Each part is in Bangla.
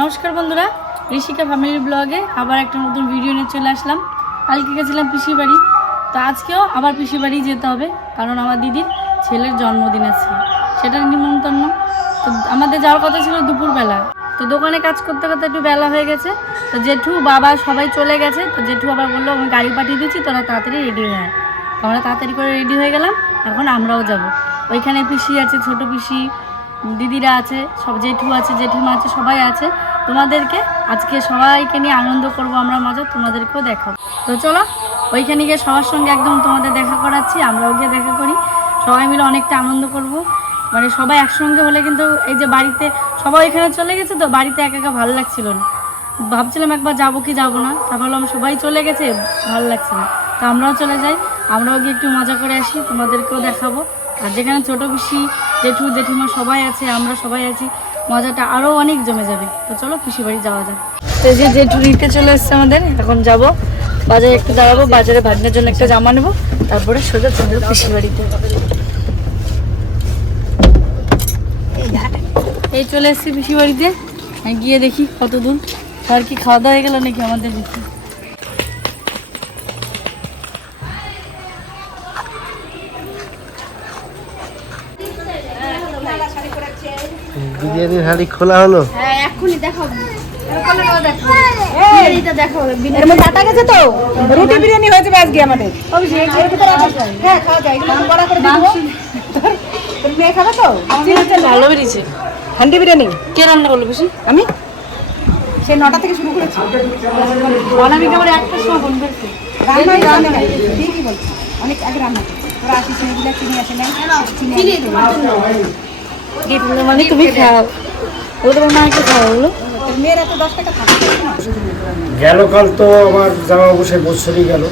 নমস্কার বন্ধুরা, ঋষিকা ফ্যামিলি ব্লগে আবার একটা নতুন ভিডিও নিয়ে চলে আসলাম। কালকে গেছিলাম পিসির বাড়ি। তো আজকেও আবার পিসির বাড়ি যেতে হবে, কারণ আমার দিদির ছেলের জন্মদিন আছে সেটার নিমন্ত্রণ। তো আমাদের যাওয়ার কথা ছিল দুপুরবেলা। তো দোকানে কাজ করতে করতে একটু বেলা হয়ে গেছে। তো জেঠু, বাবা সবাই চলে গেছে। তো জেঠু আবার বলল, আমি গাড়ি পাঠিয়ে দিচ্ছি, তোরা তাড়াতাড়ি রেডি হয়ে তো আমরা তাড়াতাড়ি করে রেডি হয়ে গেলাম, এখন আমরাও যাব। ওইখানে পিসি আছে, ছোট পিসি, দিদিরা আছে, সব জেঠু আছে, জেঠিমা আছে, সবাই আছে। তোমাদেরকে আজকে সবাইকে নিয়ে আনন্দ করব, আমরা মজা তোমাদেরকেও দেখাবো। তো চলো, ওইখানে গিয়ে সবার সঙ্গে একদম তোমাদের দেখা করাচ্ছি, আমরাও গিয়ে দেখা করি। সবাই মিলে অনেকটা আনন্দ করব। মানে সবাই একসঙ্গে হলে কিন্তু এই যে বাড়িতে, সবাই এখানে চলে গেছে তো, বাড়িতে একা একা ভালো লাগছিল না। ভাবছিলাম একবার যাব কি যাব না তারপর ভাবলাম সবাই চলে গেছে, ভালো লাগছে না। তো আমরাও চলে যাই, আমরাও গিয়ে একটু মজা করে আসি, তোমাদেরকেও দেখাবো। আর যেখানে ছোটো পিসি, জেঠু, জেঠিমা সবাই আছে, আমরা সবাই আছি মজাটা আরও অনেক জমে যাবে। তো চলো পিসি বাড়ি যাওয়া যাক। তো যে টুরিতে নিতে চলে এসছে আমাদের এখন যাব। বাজারে একটু দাঁড়াবো বাজারে ভাগনার জন্য একটা জামা নেব। তারপরে সোজা চলে যাব পিসি বাড়িতে। এই চলে এসছি পিসি বাড়িতে। হ্যাঁ, গিয়ে দেখি কত দূর আর কি খাওয়া দাওয়া হয়ে গেল নাকি আমাদের? দেখি বিরিয়ানির হাড়ি খোলা হলো? হ্যাঁ এক্ষুনি দেখাবো এর গেছে তো? রুটি বিরিয়ানি হয়ে যাবে আজকে আমাদের। হ্যাঁ খাওয়া যায়। আমি বড়া করে দিব। তোর তোর মেয়ে খাবে তো? ভালো বেরিয়েছে হান্ডি বিরিয়ানি? কে রান্না করল বেশি? আমি? সেই নটা থেকে শুরু করেছি। অনামিকা আমার একটা সময় ফোন করেছে রান্না আমি রান্না করি। ঠিকই বলছি। অনেক আগে রান্না করি তোরা আসিস না চিনি আসে না চিনি আসে মানে তুমি খাও। তোমার মাকে খাও ওগুলো। টাকা গেল কাল তো আমার জামা বসে বছরই গেল।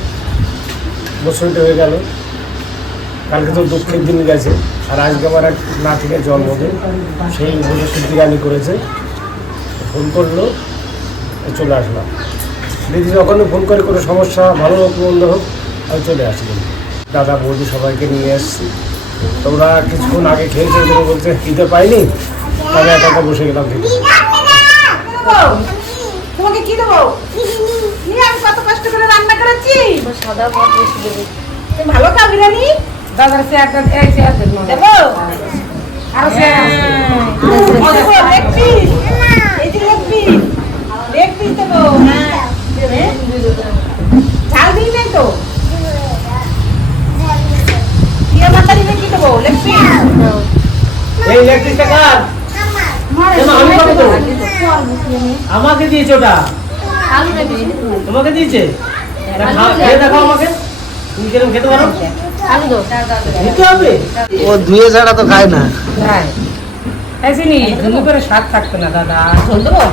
বছরটা হয়ে গেল। কালকে তো দুঃখের দিন গেছে। আর আজকে আমার এক নাতিনের জন্মদিন। সেই উপলক্ষে বিরিয়ানি করেছে। ফোন করল চলে আসলাম দিদি যখন ফোন করে কোনো সমস্যা, ভালো হোক, মন্দ হোক, আমি চলে আসলাম দাদা, বৌদি সবাইকে নিয়ে এসেছি। তোমরা কিছুক্ষণ আগে খেয়েছে ওগুলো বলছে খেতে পাইনি? আমি একা একা বসে গেলাম খেতে। তোমাকে কি দেবো? আমি কত কষ্ট করে রান্না করেছি। সাদা ভাত বেশি দেবে তুমি ভালো খাও বিরিয়ানি? দাদার চেয়ারটা এই চেয়ার দেবো? আরও চেয়ার দেবো লেগ পিস। এই যে লেগ পিস দেবো হ্যাঁ ঝাল দিই নাই তো ইয়ে মাথা দিলে কি দেবো লেগ এই ইলেকট্রিকটা কার? আমি পাবো তো? আমাকে দিয়েছে ওটা? তোমাকে দিয়েছে? আমাকে। তুমি খেতে পারো? হবে? ও ধুয়ে ছাড়া তো খায় না। করে স্বাদ থাকতো না দাদা। দেবো?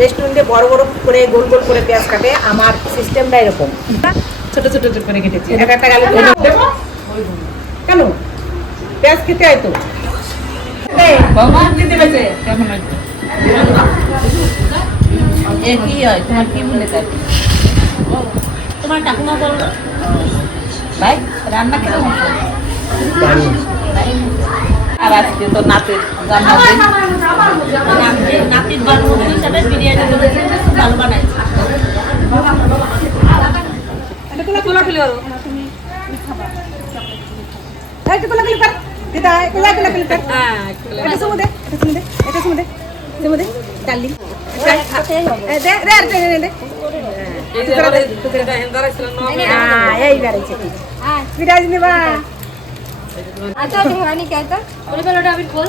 রেস্টুরেন্টে বড় বড় করে গোল গোল করে পেঁয়াজ কাটে। আমার সিস্টেমটা এরকম। ছোট ছোট ছোট করে কেটেছি। এক একটা গালে দেবো? কেন পেঁয়াজ খেতে হয় তো হয় তোমার কি বলে তোমার ঠাকুমা বলল ভাই রান্না কেমন। আর আজকে তো নাচের জন্মদিন নাতির জন্মদিন হিসাবে বিরিয়ানি করেছে ভালো বানাইছে এই তো কোলাকুলি কর দিদা কোলাকুলি কোলাকুলি কর এটা সুমু দে এটা দে এটা দে সুমু দে হ্যাঁ বিরাজ নিবা। আচ্ছা মেহমানি কে তো ওরে বেলাটা আমি খোল।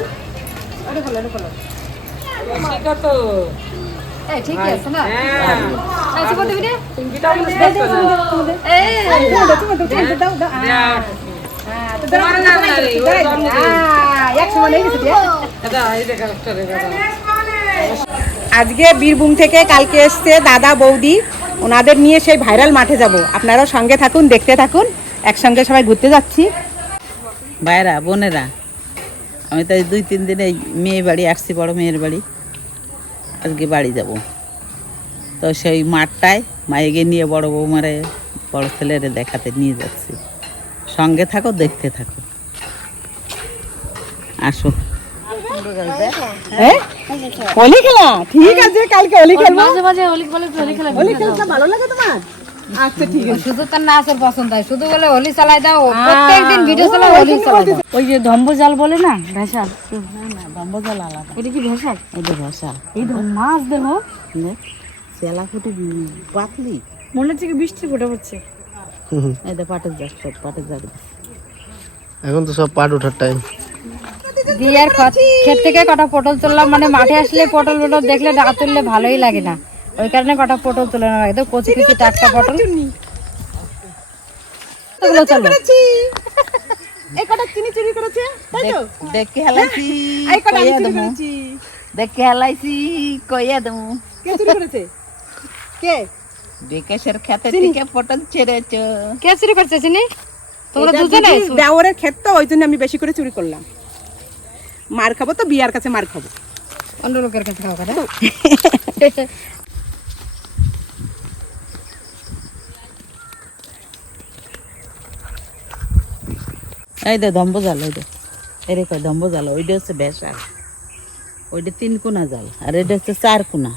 এই ঠিক আছে না? আচ্ছা দাও দাও। আজকে বীরভূম থেকে কালকে এসছে দাদা বৌদি। ওনাদের নিয়ে সেই ভাইরাল মাঠে যাব। আপনারাও সঙ্গে থাকুন, দেখতে থাকুন। একসঙ্গে সবাই ঘুরতে যাচ্ছি। ভাইরা, বোনেরা, আমি তো এই দুই, তিন দিনে মেয়ে বাড়ি, আসছি বড় মেয়ের বাড়ি। আজকে বাড়ি যাব। তো সেই মাঠটায় মাইকে নিয়ে বড় বৌমারে, বড় ছেলেরে দেখাতে নিয়ে যাচ্ছি। সঙ্গে থাকো দেখতে থাকো। আসো। হোলি খেলা? ঠিক আছে কালকে হোলি খেলব। মাঝে মাঝে হোলি বলে একটু হোলি খেলা হোলি খেলতে ভালো লাগে তোমার? আচ্ছা ঠিক আছে। শুধু তার নাচের পছন্দ হয়। শুধু বলে হোলি চালাই দাও প্রত্যেকদিন ভিডিও চালাই হোলি চালাই দাও। ওই যে ধম্ব জাল বলে না? না আলাদা। এটা কি ভেসাল এটা ভাষা এই মাছ পাতলি। মনে হচ্ছে কি বৃষ্টি ফোটা পড়ছে। পাটের সব পাটের এখন তো সব পাট ওঠার টাইম দিয়ে আর খত- ক্ষেত থেকে কটা পটল তুললাম মানে মাঠে আসলে পটল পটল দেখলে না তুললে ভালোই লাগে না। ওই কারণে কটা পটল তুলে নেওয়া একদম কচি কচি টাটকা পটল। ওগুলো চলো। এই কটা চিনি চুরি করেছে? তাই তো? দেখে হেলাইছি এই কটা আমি কইয়া চুরি দেবো। করেছি। দেখে হেলাইছি কইয়া দেবো। কে চুরি করেছে? কে? বিকাশের খেতে থেকে পটল ছেড়েছ। কে চুরি করছে চিনি? তোমরা দুজনে দেওয়ারের ক্ষেত তো ওই জন্য আমি বেশি করে চুরি করলাম। মার খাব তো বিয়ার কাছে মার খাব। অন্য লোকের কাছে কথা এই দে দম্ব জাল ওই দে। এরে কয় দম্ব জাল ওইটা হচ্ছে বেসা ওইটা তিন কোনা জাল আর এটা হচ্ছে চার কোনা।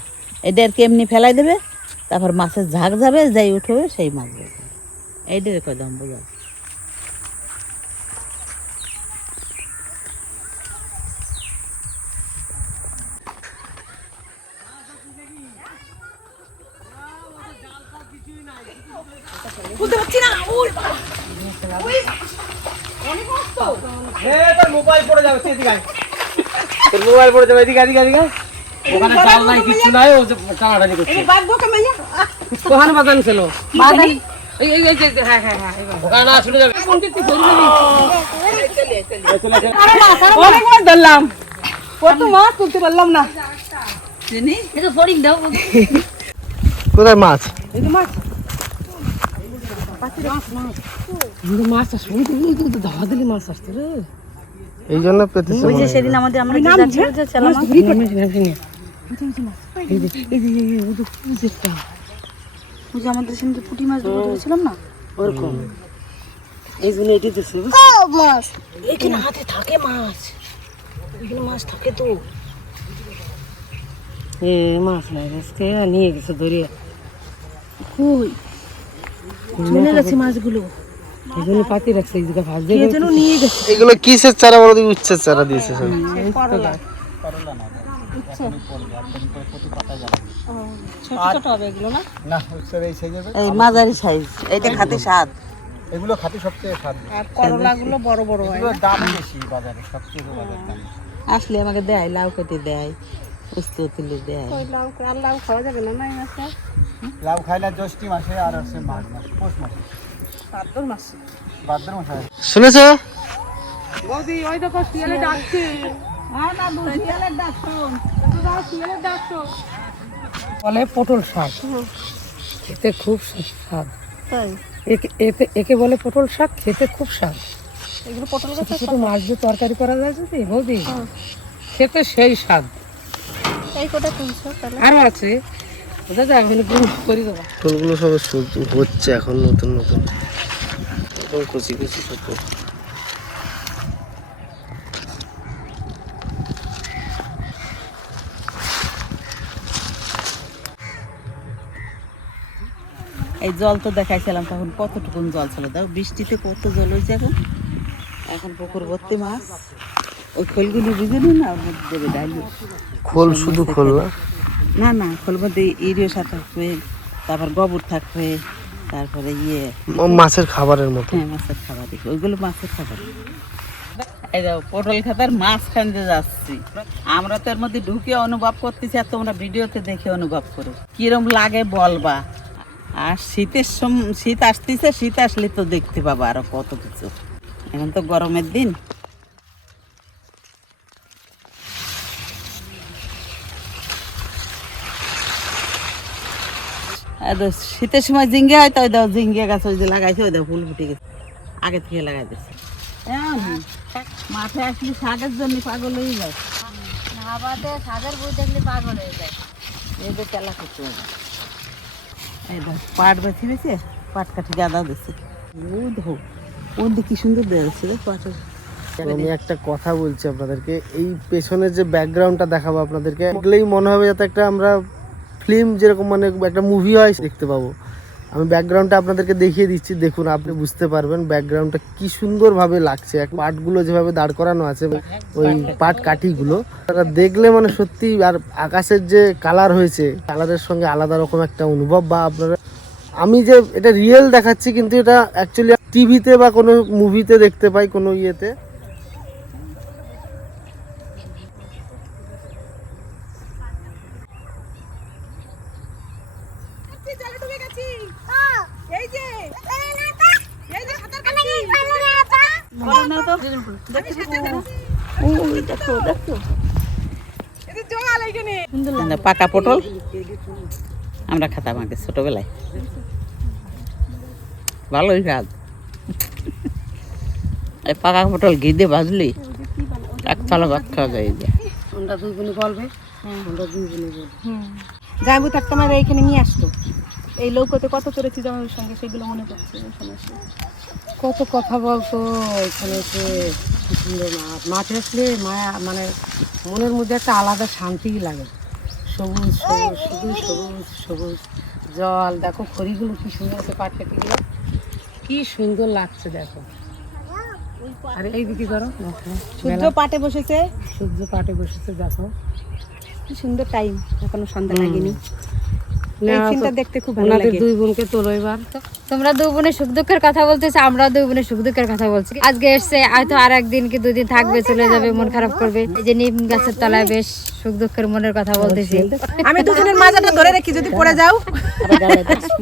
এটা আর কি এমনি ফেলাই দেবে? তারপর মাছের ঝাঁক যাবে যাই উঠবে সেই মাছ যাবে। এইটারে পারছি না উল তোর মোবাইল পড়ে যাবে এদিকে তোর মোবাইল পড়ে যাবে এদিকে এদিকে এদিকে ওখানে চাল নাই কিছু নাই ও যে টানাটানি করছে। এই বাদ বকে মাইয়া। ওখানে বাজান ছিল। বাদাম এই এই এই হ্যাঁ হ্যাঁ হ্যাঁ ওখানে না শুনে যাবে। অনেকবার ধরলাম। কত মাছ তুলতে পারলাম না। চিনি এটা ফড়িং দাও। কোথায় মাছ? এই যে মাছ। এই জন্য পেতেছে ওই যে সেদিন আমাদের আমরা আমাদের মাছ ধরে ধরেছিলাম হাতে থাকে মাছ থাকে তো এ মাছ নাই আজকে নিয়ে গেছে ধরিয়ে কই চলে গেছে মাছগুলো জন্য পাতি রাখছে এই জায়গা ভাজ দিয়ে নিয়ে গেছে এগুলো কিসের চারা বলো দেখি উচ্ছের চারা দিয়েছে সব ছোট ছোট হবে এগুলো না? এই মাঝারি সাইজ এইটা খাতে স্বাদ। এগুলো খাতে সবচেয়ে স্বাদ। আর করলা গুলো বড় বড় হয় এগুলোর দাম বেশি বাজারে সবচেয়ে বাজার দাম আসলে আমাকে দেয় লাউ কেটে দেয় উস্ত তুলে দেয়। ওই লাউ আর লাউ খাওয়া যাবে না না এই মাছটা লাউ খাই না জ্যৈষ্ঠী মাসে আর হচ্ছে মাঘ মাস পৌষ মাসে। ভাদ্র মাছ ভাদ্র মাসে। শুনেছ? বৌদি ওই দেখো শিয়ালে ডাকছে। বলে পটল শাক। খেতে খুব স্বাদ। একে এতে একে বলে পটল শাক খেতে খুব স্বাদ। এগুলো পটল ছোট ছোট মাছ দিয়ে তরকারি করা যায় যদি বৌদি খেতে সেই স্বাদ। এই কটা তুলছো তাহলে? আরও আছে। দাদা এখন করে দেবো। ফুলগুলো সব হচ্ছে এখন নতুন নতুন। কচি কচি সব এই জল তো দেখাইছিলাম তখন কতটুকুন জল ছিল? দেখো বৃষ্টিতে কত জল হয়েছে এখন। এখন পুকুর ভর্তি মাছ। ওই খোলগুলো বুঝে নিন না ওর মধ্যে দেবে ডাইলি। খোল শুধু খোল না? না খোল মধ্যে ইউরিয়া সার থাকবে তারপর গোবর থাকবে তারপরে ইয়ে। মাছের খাবারের মতো। হ্যাঁ মাছের খাবার। দেখি ওইগুলো মাছের খাবার। এই দেখো পটল খাতার মাছ খাইতে যাচ্ছি। আমরা তো এর মধ্যে ঢুকে অনুভব করতেছি আর তোমরা ভিডিওতে দেখে অনুভব করো। কিরম লাগে বলবা? আর শীতের সম, শীত আসতেছে, শীত আসলে তো দেখতে পাবো আরও কত কিছু। এখন তো গরমের দিন। শীতের সময় জিঙ্গে হয়, তো ওই দাও জিঙ্গে গাছ ওই যে লাগাইছে, ওই দাও ফুল ফুটে গেছে। আগে থেকে লাগাই দিচ্ছে মাঠে আসলে শাকের জন্য পাগল হয়ে যায়। হাবাতে সাদের বই দেখলে পাগল হয়ে যায়। এই যে তেলা করতে হবে পাট বেছে বেছে পাট কাঠি গাদা দিচ্ছে ও ধো ওর দিকে কি সুন্দর রে পাটের। আমি একটা কথা বলছি আপনাদেরকে, এই পেছনের যে ব্যাকগ্রাউন্ডটা দেখাবো আপনাদেরকে, দেখলেই মনে হবে যাতে একটা আমরা ফিল্ম যেরকম মানে একটা মুভি হয়, দেখতে পাবো। আমি ব্যাকগ্রাউন্ডটা আপনাদেরকে দেখিয়ে দিচ্ছি, দেখুন, আপনি বুঝতে পারবেন ব্যাকগ্রাউন্ডটা কি সুন্দরভাবে লাগছে। এক পাটগুলো যেভাবে দাঁড় করানো আছে, ওই পাট কাঠিগুলো তারা দেখলে মানে সত্যি, আর আকাশের যে কালার হয়েছে কালারের সঙ্গে আলাদা রকম একটা অনুভব বা আপনারা আমি যে এটা রিয়েল দেখাচ্ছি, কিন্তু এটা অ্যাকচুয়ালি টিভিতে বা কোনো মুভিতে দেখতে পাই, কোনো ইয়েতে জলে ডুবে গেছি এই যে এই যে সাঁতার কাটছি পাকা পটল? আমরা খেতাম আগে ছোটবেলায়। ভালোই স্বাদ। এই পাকা পটল ঘি দিয়ে ভাজলি এক থালা ভাত খাওয়া যায়। আমরা দুই বোনে বলবে আমরা দুই বোনে বলব। জামাইবু থাকতো আমার এইখানে নিয়ে আসতো। এই লৌকোতে কত চড়েছি জামাইবুর সঙ্গে সেগুলো মনে পড়ছে ওই সমস্যা। কত কথা বলতো এখানে এসে? কি সুন্দর মাঠ মাঠে আসলে মায়া মানে মনের মধ্যে একটা আলাদা শান্তি লাগে। সবুজ সবুজ সবুজ সবুজ সবুজ। জল দেখো খড়িগুলো কি সুন্দর আছে পাট কেটেগুলো। কি সুন্দর লাগছে দেখো। আর এইদিকে করো সূর্য পাটে বসেছে। সূর্য পাটে বসেছে দেখো। কি সুন্দর টাইম এখনও সন্ধ্যা লাগেনি। ওনাদের দুই বোনকে তোলো এবার। তোমরা দুই বোনের সুখ দুঃখের কথা বলতেছো আমরা দুই বোনের সুখ দুঃখের কথা বলছি। আজকে এসছে হয়তো আর একদিন কি দুই থাকবে চলে যাবে মন খারাপ করবে। এই যে নিম গাছের তলায় বেশ সুখ দুঃখের মনের কথা বলতেছি। আমি দুজনের মাজাটা ধরে রেখি যদি পড়ে যাও।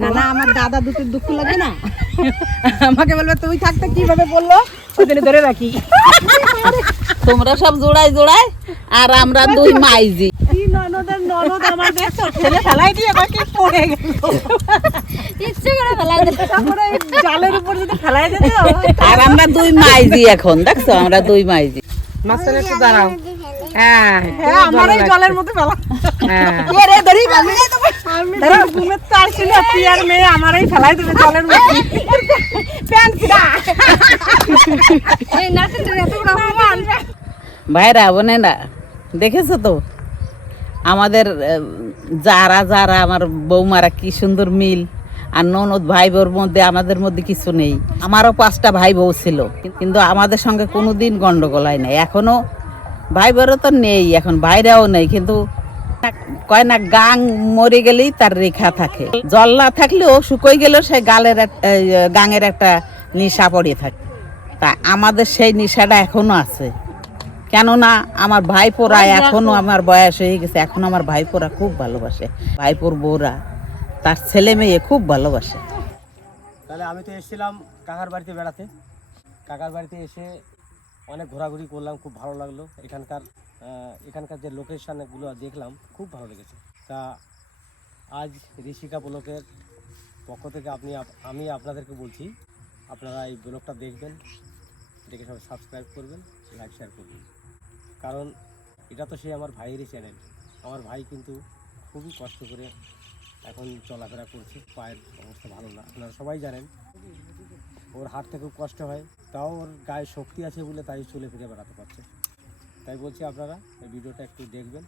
না না আমার দাদা দুটো দুঃখ লাগে না। আমাকে বলবে তুই থাকতে কীভাবে বলল? ধরে রাখি। তোমরা সব জোড়ায় জোড়ায় আর আমরা দুই মাইজি। ননদের ননদ আমার দেখছ ছেলে ফেলাই দিয়ে বাকি পড়ে গেল। ইচ্ছে করে ফেলা তারপরে জালের উপর যদি ফেলাই দিত আর আমরা দুই মাইজি এখন দেখছ? আমরা দুই মাইজি। মাঝখানে একটু দাঁড়াও। হ্যাঁ হ্যাঁ আমার এই জলের মধ্যে ফেলা। হ্যাঁ। রে ধরি ধরো ঘুমের তো আসছিল তুই আর মেয়ে আমারই ফেলাই দেবে জলের মধ্যে। প্যান্ট ছিড়া। এই নাটকটা এত বড় ভাইরা বোনেরা দেখেছ তো? আমাদের যারা যারা আমার বৌমারা কি সুন্দর মিল আর ননদ ভাই বোর মধ্যে আমাদের মধ্যে কিছু নেই। আমারও পাঁচটা ভাই বউ ছিল, কিন্তু আমাদের সঙ্গে কোনো দিন গন্ডগোল হয় নাই। এখনও ভাই বোরও তো নেই, এখন ভাইরাও নেই, কিন্তু কয় না, গাং মরে গেলেই তার রেখা থাকে। জল না থাকলেও শুকোই গেলেও সেই গালের গাঙের একটা নেশা পড়ে থাকে। তা আমাদের সেই নিশাটা এখনও আছে। কেননা আমার ভাইপোরা এখনও আমার বয়স হয়ে গেছে এখন আমার ভাইপোরা খুব ভালোবাসে। ভাইপোর বউরা তার ছেলে মেয়ে খুব ভালোবাসে। তাহলে আমি তো এসেছিলাম কাকার বাড়িতে বেড়াতে। কাকার বাড়িতে এসে অনেক ঘোরাঘুরি করলাম খুব ভালো লাগল। এখানকার এখানকার যে লোকেশানগুলো দেখলাম খুব ভালো লেগেছে। তা আজ ঋষিকা ব্লকের পক্ষ থেকে আপনি আমি আপনাদেরকে বলছি আপনারা এই ব্লগটা দেখবেন দেখে সবাই সাবস্ক্রাইব করবেন লাইক শেয়ার করবেন। কারণ এটা তো সে আমার ভাইয়েরই চ্যানেল আমার ভাই কিন্তু খুবই কষ্ট করে এখন চলাফেরা করছে। পায়ের অবস্থা ভালো না। আপনারা সবাই জানেন, ওর থেকে খুব কষ্ট হয়। তাও ওর গায়ে শক্তি আছে বলে তাই চলে ফিরে বেড়াতে পারছে। তাই বলছি আপনারা, এই ভিডিওটা একটু দেখবেন।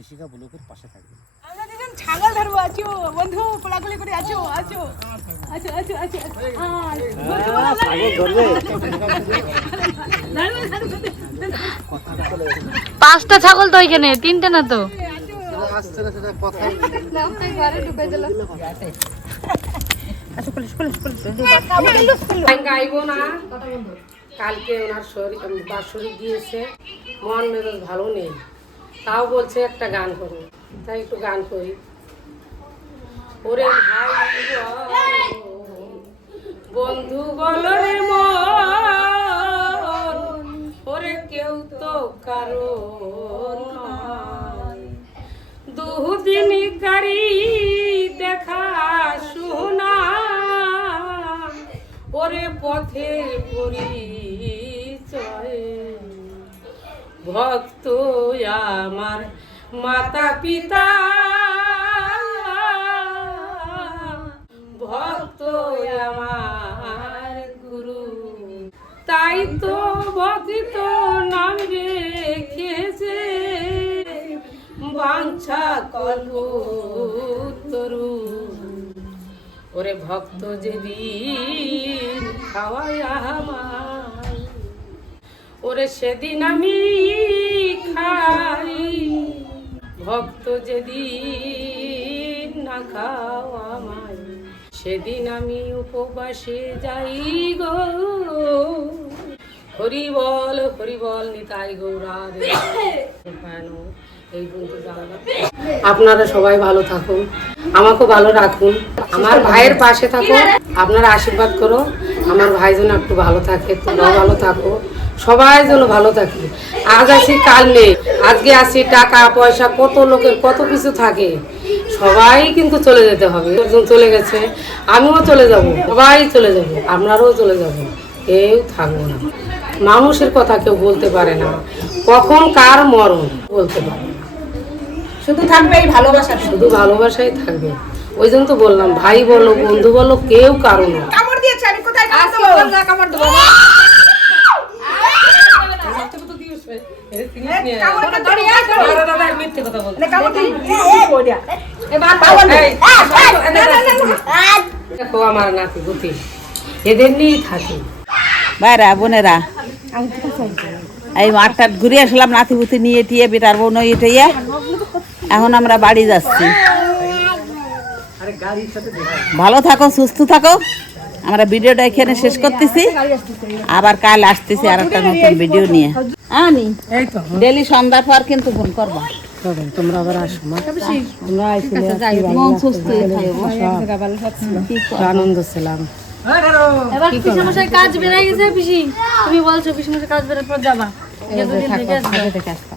ঋষিকা ব্লকের পাশে থাকবেন। ছাগল ধরবো, আছো। বন্ধু, কোলাকুলি করে আছো আছো। পাঁচটা ছাগল তো এখানে তিনটে না তো? গাইবো না কালকে ওনার শরীর তার শরীর দিয়েছে মন মেজাজ ভালো নেই। তাও বলছে একটা গান করো। তাই একটু গান করি। ওরে ভাই। পথে পরিচয় ভক্ত আমার মাতা পিতা ভক্ত আমার গুরু। তাই তো ভক্ত নাম রেখেছে। বাঞ্ছা তরু ওরে ভক্ত যেদিন খাওয়াই আমায় ওরে সেদিন আমি খাই। ভক্ত যেদিন না খাও আমায় সেদিন আমি উপবাসে যাই গো। হরি বল হরি বল নিতাই গৌরা আপনারা সবাই ভালো থাকুন, আমাকেও ভালো রাখুন। আমার ভাইয়ের পাশে থাকো আপনারা আশীর্বাদ করো। আমার ভাই যেন একটু ভালো থাকে, তোমরাও ভালো থাকো। সবাই যেন ভালো থাকে। আজ আসি কাল নেই। আজকে আসি টাকা, পয়সা, কত লোকের, কত কিছু থাকে। সবাই কিন্তু চলে যেতে হবে। একজন চলে গেছে, আমিও চলে যাব। সবাই চলে যাব, আপনারাও চলে যাব। কেউ থাকব না। মানুষের কথা কেউ বলতে পারে না। কখন কার মরণ বলতে পারে শুধু থাকবে এই ভালোবাসা শুধু ভালোবাসাই থাকবে। ওই জন্য তো বললাম ভাই বলো বন্ধু বলো কেউ কারও না। কামড় দিয়েছে আমি কোথায় কামড় দেবো? দেখো আমার নাতি গুতি এদের নিয়েই থাকি। বাইরা বোনেরা। এই মাঠটা ঘুরে আসলাম নাতি নাতিপুতি নিয়ে টিয়ে বেটার বোন এখন আমরা বাড়ি যাচ্ছি। ভালো থাকো সুস্থ থাকো। আমরা ভিডিওটা এখানে শেষ করতেছি। আবার কাল আসতেছি আর একটা নতুন ভিডিও নিয়ে। আনি এই তো ডেলি সন্ধ্যার পর কিন্তু ফোন করবা। তোমরা আবার আসো মন সুস্থ আনন্দ ছিলাম। এবার পিসি মশাই কাজ বেড়ে গেছে পিসি। তুমি বলছো পিসি মশাই কাজ বেড়ে পর যাবা। দুদিন থেকে আসবা।